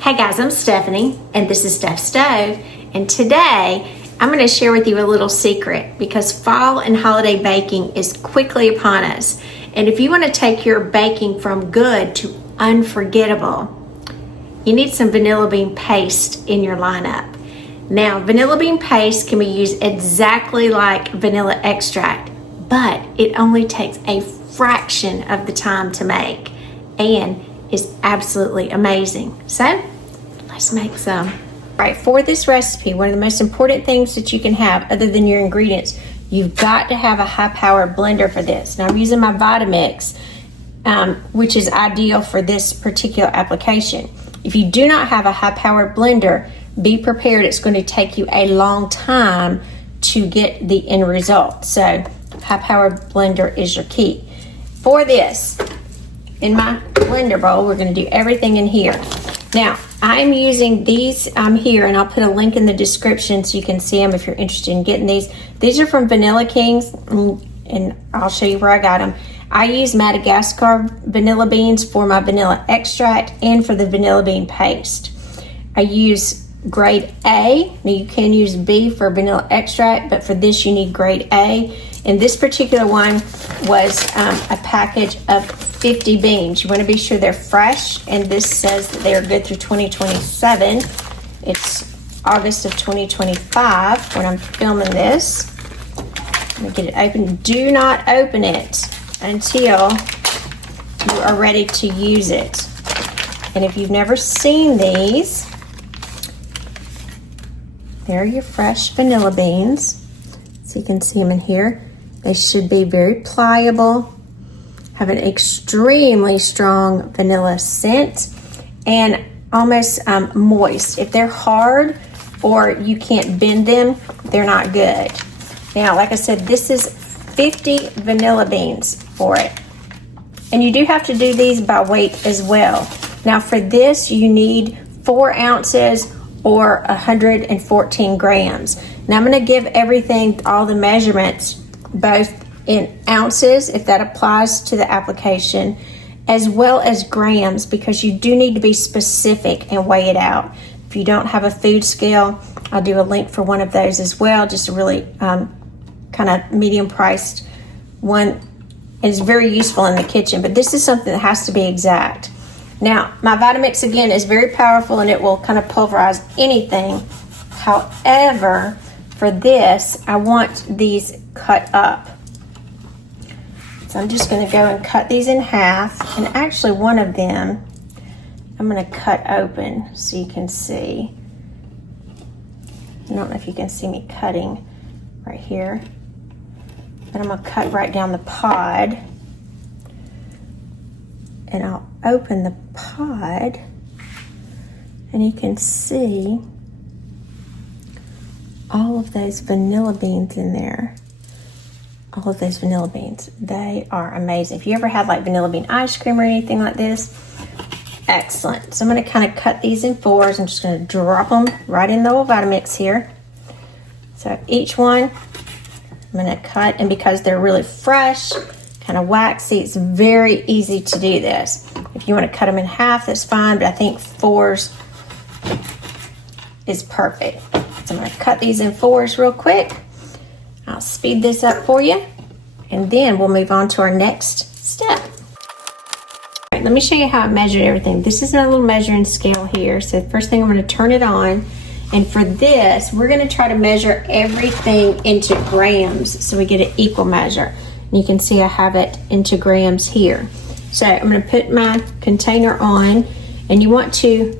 Hey guys, I'm Stephanie and this is Steph Stove, and today I'm going to share with you a little secret because fall and holiday baking is quickly upon us, and if you want to take your baking from good to unforgettable, you need some vanilla bean paste in your lineup. Now, vanilla bean paste can be used exactly like vanilla extract, but it only takes a fraction of the time to make and is absolutely amazing. So let's make some. All right, for this recipe, one of the most important things that you can have other than your ingredients, you've got to have a high-powered blender for this. Now I'm using my Vitamix, which is ideal for this particular application. If you do not have a high-powered blender, be prepared. It's going to take you a long time to get the end result. So high-powered blender is your key. For this, in my blender bowl, we're going to do everything in here. Now, I'm using these here, and I'll put a link in the description so you can see them if you're interested in getting these. These are from Vanilla Kings, and I'll show you where I got them. I use Madagascar vanilla beans for my vanilla extract and for the vanilla bean paste. I use grade A. Now, you can use B for vanilla extract, but for this you need grade A. And this particular one was a package of 50 beans. You want to be sure they're fresh, and this says that they are good through 2027. It's August of 2025 when I'm filming this. Let me get it open. Do not open it until you are ready to use it. And if you've never seen these, there are your fresh vanilla beans. So you can see them in here. They should be very pliable, have an extremely strong vanilla scent, and almost moist. If they're hard or you can't bend them, they're not good. Now, like I said, this is 50 vanilla beans for it. And you do have to do these by weight as well. Now for this, you need 4 ounces or 114 grams. Now I'm gonna give everything, all the measurements, both in ounces, if that applies to the application, as well as grams, because you do need to be specific and weigh it out. If you don't have a food scale, I'll do a link for one of those as well, just a really kind of medium priced one. It's very useful in the kitchen, but this is something that has to be exact. Now, my Vitamix, again, is very powerful and it will kind of pulverize anything. However, for this, I want these cut up. So I'm just going to go and cut these in half. And actually, one of them, I'm going to cut open so you can see. I don't know if you can see me cutting right here. But I'm going to cut right down the pod. And I'll open the pod. And you can see all of those vanilla beans in there. All of those vanilla beans. They are amazing. If you ever had like vanilla bean ice cream or anything like this, excellent. So I'm going to kind of cut these in 4s. I'm just going to drop them right in the old Vitamix here. So each one I'm going to cut, and because they're really fresh, kind of waxy, it's very easy to do this. If you want to cut them in half, that's fine, but I think 4s is perfect. So I'm going to cut these in 4s real quick. I'll speed this up for you, and then we'll move on to our next step. All right, let me show you how I measured everything. This is my little measuring scale here. So the first thing, I'm going to turn it on, and for this, we're going to try to measure everything into grams so we get an equal measure. And you can see I have it into grams here. So I'm going to put my container on, and you want to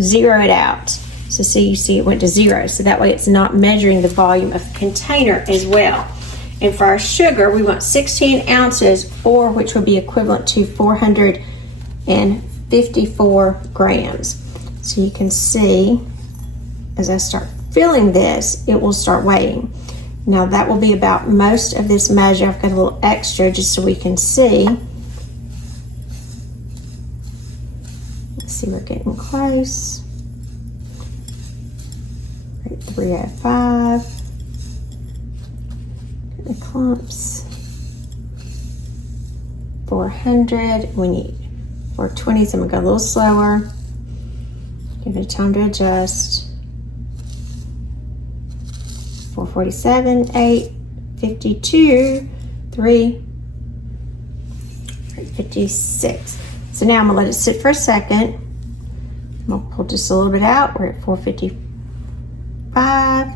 zero it out. So see, you see it went to 0. So that way it's not measuring the volume of the container as well. And for our sugar, we want 16 ounces, or which would be equivalent to 454 grams. So you can see, as I start filling this, it will start weighing. Now that will be about most of this measure. I've got a little extra just so we can see. Let's see, we're getting close. 305. The clumps. 400. We need 420s. I'm gonna go a little slower. Give it time to adjust. 447, 8, 52, 3, 356. So now I'm gonna let it sit for a second. I'm gonna pull just a little bit out. We're at 455,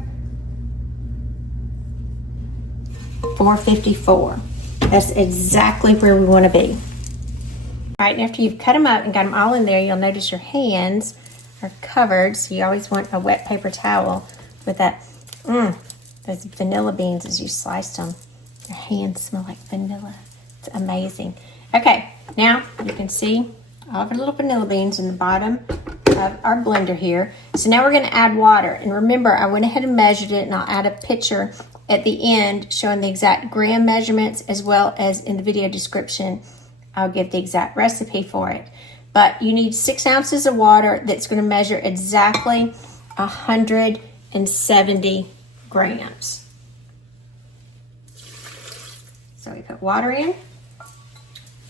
454. That's exactly where we wanna be. All right, and after you've cut them up and got them all in there, you'll notice your hands are covered, so you always want a wet paper towel with that, those vanilla beans as you sliced them. Your hands smell like vanilla. It's amazing. Okay, now you can see all of our little vanilla beans in the bottom of our blender here. So now we're gonna add water. And remember, I went ahead and measured it, and I'll add a picture at the end showing the exact gram measurements, as well as in the video description, I'll give the exact recipe for it. But you need 6 ounces of water that's gonna measure exactly 170 grams. So we put water in.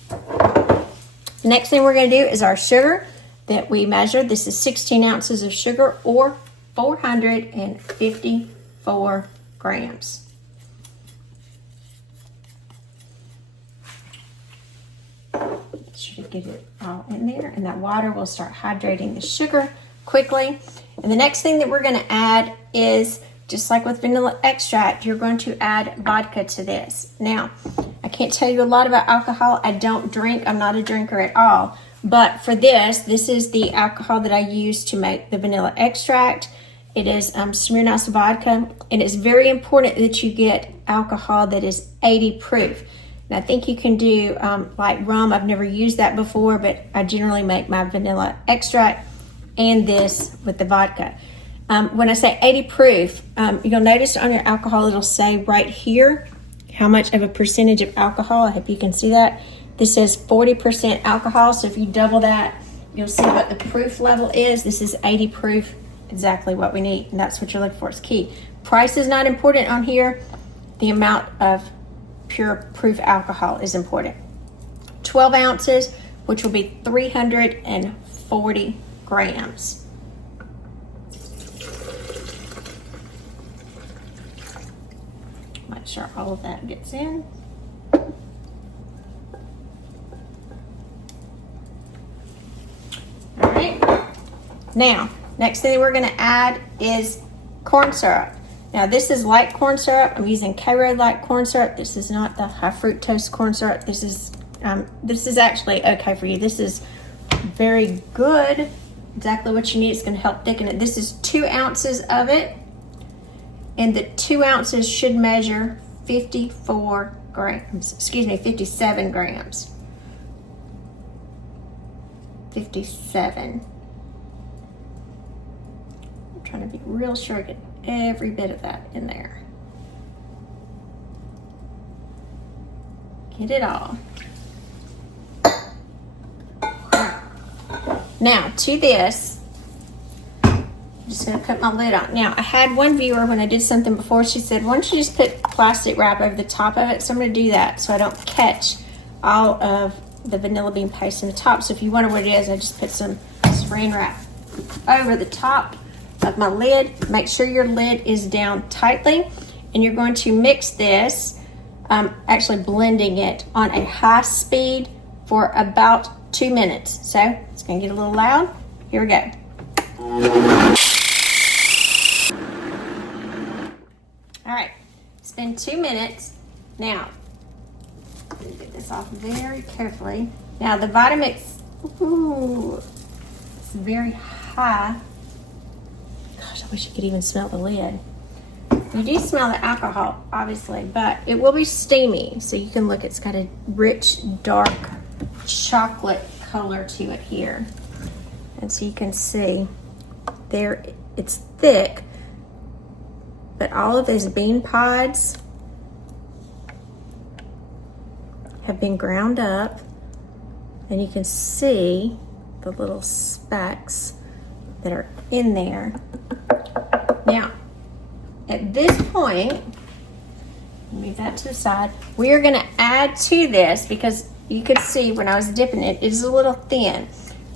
The next thing we're going to do is our sugar that we measured. This is 16 ounces of sugar, or 454 grams. Make sure to get it all in there, and that water will start hydrating the sugar quickly. And the next thing that we're going to add is, just like with vanilla extract, you're going to add vodka to this. Now, I can't tell you a lot about alcohol. I don't drink. I'm not a drinker at all. But for this is the alcohol that I use to make the vanilla extract. It is Smirnoff vodka, and it's very important that you get alcohol that is 80 proof. And I think you can do like rum. I've never used that before, but I generally make my vanilla extract and this with the vodka. When I say 80 proof, you'll notice on your alcohol, it'll say right here how much of a percentage of alcohol. I hope you can see that. This says 40% alcohol, so if you double that, you'll see what the proof level is. This is 80 proof, exactly what we need, and that's what you're looking for. It's key. Price is not important on here. The amount of pure proof alcohol is important. 12 ounces, which will be 340 grams. Make sure all of that gets in. All right. Now, next thing we're going to add is corn syrup. Now, this is light corn syrup. I'm using K-Road light corn syrup. This is not the high fructose corn syrup. This is actually okay for you. This is very good. Exactly what you need. It's going to help thicken it. This is 2 ounces of it. And the 2 ounces should measure 54 grams, 57 grams. 57. I'm trying to be real sure I get every bit of that in there. Get it all. Now, to this, I'm just going to put my lid on. Now, I had one viewer when I did something before, she said, why don't you just put plastic wrap over the top of it? So I'm going to do that so I don't catch all of the vanilla bean paste in the top. So if you wonder what it is, I just put some saran wrap over the top of my lid. Make sure your lid is down tightly, and you're going to mix this, actually blending it on a high speed for about 2 minutes. So it's going to get a little loud. Here we go. All right, it's been 2 minutes. Now, I'm going to get this off very carefully. Now, the Vitamix, it's very high. Gosh, I wish you could even smell the lid. You do smell the alcohol, obviously, but it will be steamy. So you can look, it's got a rich, dark chocolate color to it here. And so you can see there, it's thick, but all of those bean pods have been ground up, and you can see the little specks that are in there. Now, at this point, move that to the side, we are going to add to this, because you could see when I was dipping it, it is a little thin.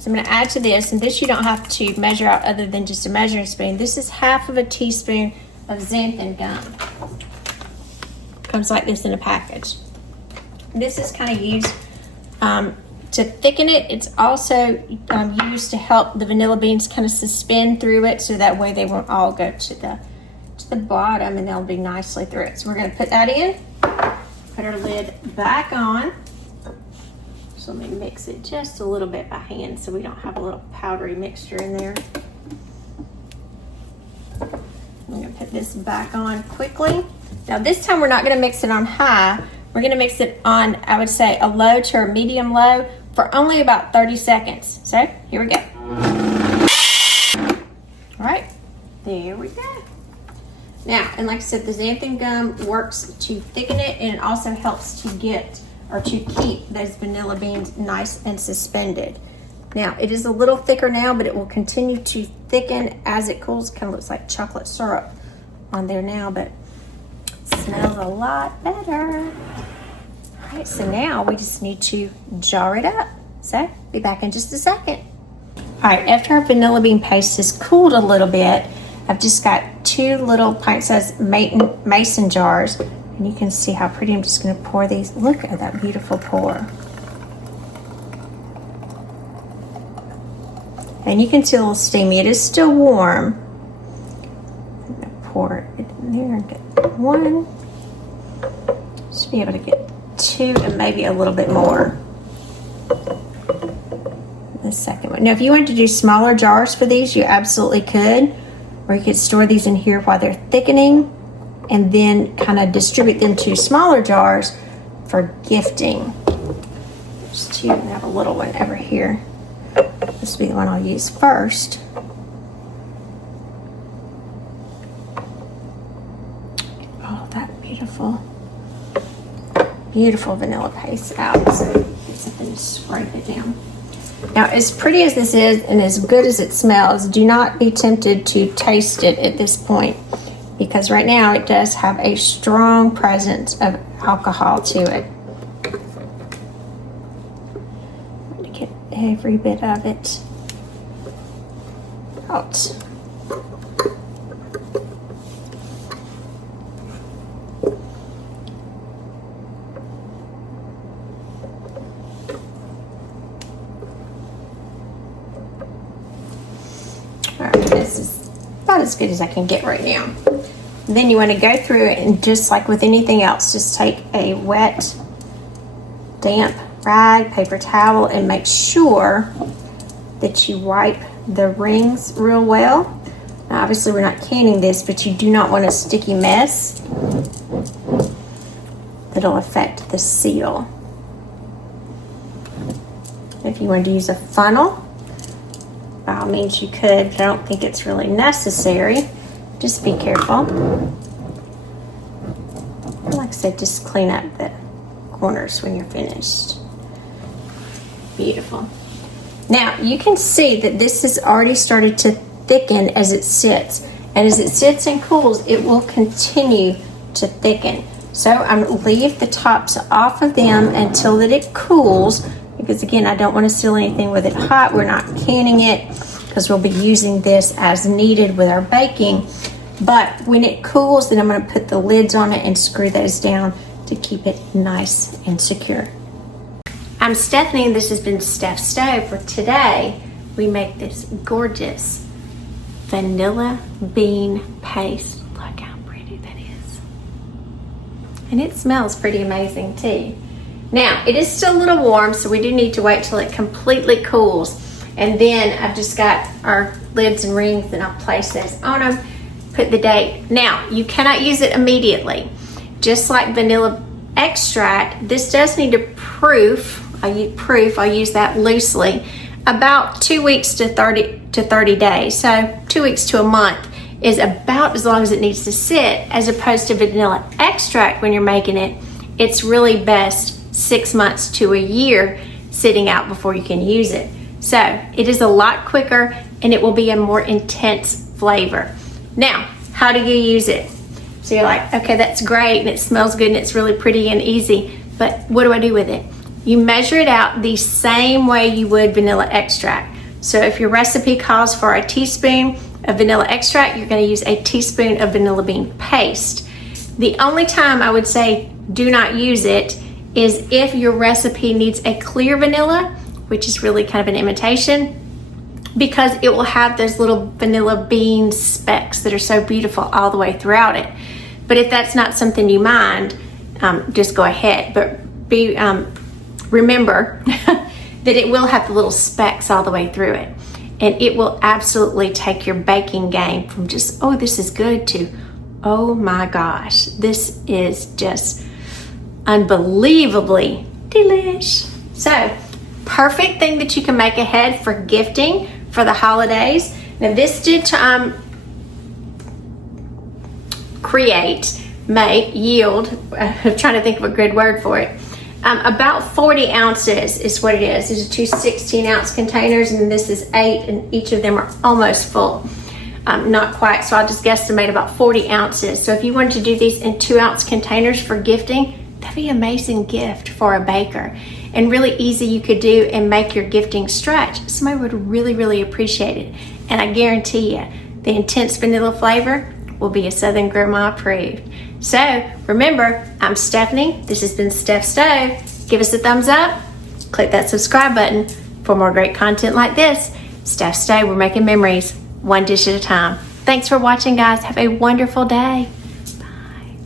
So I'm going to add to this, and this you don't have to measure out other than just a measuring spoon. This is half of a teaspoon of xanthan gum. Comes like this in a package. This is kind of used to thicken it. It's also used to help the vanilla beans kind of suspend through it, so that way they won't all go to the bottom, and they'll be nicely through it. So we're going to put that in, put our lid back on. So let me mix it just a little bit by hand so we don't have a little powdery mixture in there. I'm going to put this back on quickly. Now this time we're not going to mix it on high. We're going to mix it on, I would say, a low to a medium low for only about 30 seconds. So here we go. All right, there we go. Now, and like I said, the xanthan gum works to thicken it, and it also helps to get or to keep those vanilla beans nice and suspended. Now, it is a little thicker now, but it will continue to thicken as it cools. Kind of looks like chocolate syrup on there now, but it smells a lot better. All right, so now we just need to jar it up. So, be back in just a second. All right, after our vanilla bean paste has cooled a little bit, I've just got 2 little pint-sized mason jars. And you can see how pretty. I'm just going to pour these. Look at that beautiful pour. And you can see a little steamy. It is still warm. I'm going to pour it in there and get 1. Should be able to get 2 and maybe a little bit more. The second one. Now, if you wanted to do smaller jars for these, you absolutely could. Or you could store these in here while they're thickening, and then kind of distribute them to smaller jars for gifting. There's 2, and I have a little one over here. This will be the one I'll use first. Oh, that beautiful vanilla paste out. So get something to scrape it down. Now, as pretty as this is and as good as it smells, do not be tempted to taste it at this point, because right now it does have a strong presence of alcohol to it. I'm going to get every bit of it out. This is about as good as I can get right now. And then you want to go through it, and just like with anything else, just take a wet, damp rag, paper towel, and make sure that you wipe the rings real well. Now, obviously, we're not canning this, but you do not want a sticky mess that'll affect the seal. If you wanted to use a funnel, by all means you could, but I don't think it's really necessary. Just be careful. Like I said, just clean up the corners when you're finished. Beautiful. Now you can see that this has already started to thicken as it sits, and as it sits and cools, it will continue to thicken. So I'm going to leave the tops off of them until that it cools, because again, I don't want to seal anything with it hot. We're not canning it because we'll be using this as needed with our baking. But when it cools, then I'm going to put the lids on it and screw those down to keep it nice and secure. I'm Stephanie, and this has been Steph Stove. For today, we make this gorgeous vanilla bean paste. Look how pretty that is. And it smells pretty amazing too. Now, it is still a little warm, so we do need to wait till it completely cools. And then I've just got our lids and rings, and I'll place those on them, put the date. Now, you cannot use it immediately. Just like vanilla extract, this does need to proof. I'll use that loosely. About 2 weeks to 30 days. So 2 weeks to a month is about as long as it needs to sit, as opposed to vanilla extract when you're making it. It's really best 6 months to a year sitting out before you can use it. So it is a lot quicker, and it will be a more intense flavor. Now, how do you use it? So you're like, okay, that's great, and it smells good, and it's really pretty and easy, but what do I do with it? You measure it out the same way you would vanilla extract. So if your recipe calls for a teaspoon of vanilla extract, you're going to use a teaspoon of vanilla bean paste. The only time I would say do not use it is if your recipe needs a clear vanilla, which is really kind of an imitation, because it will have those little vanilla bean specks that are so beautiful all the way throughout it. But if that's not something you mind, just go ahead. But remember that it will have the little specks all the way through it. And it will absolutely take your baking game from just, oh, this is good, to, oh my gosh, this is just unbelievably delish. So, perfect thing that you can make ahead for gifting for the holidays. Now this did yield, I'm trying to think of a good word for it, about 40 ounces is what it is. These are two 16-ounce containers, and this is 8, and each of them are almost full. Not quite, so I'll just guesstimate about 40 ounces. So if you wanted to do these in 2-ounce containers for gifting, that'd be an amazing gift for a baker. And really easy you could do and make your gifting stretch. Somebody would really, really appreciate it. And I guarantee you, the intense vanilla flavor will be a Southern Grandma approved. So remember, I'm Stephanie. This has been Steph Stove. Give us a thumbs up. Click that subscribe button for more great content like this. Steph Stove, we're making memories one dish at a time. Thanks for watching, guys. Have a wonderful day. Bye.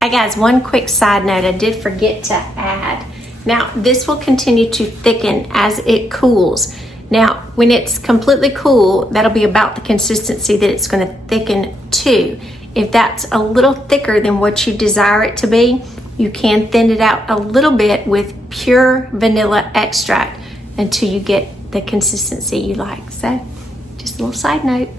Hi, guys. One quick side note I did forget to add. Now, this will continue to thicken as it cools. Now, when it's completely cool, that'll be about the consistency that it's going to thicken to. If that's a little thicker than what you desire it to be, you can thin it out a little bit with pure vanilla extract until you get the consistency you like. So, just a little side note.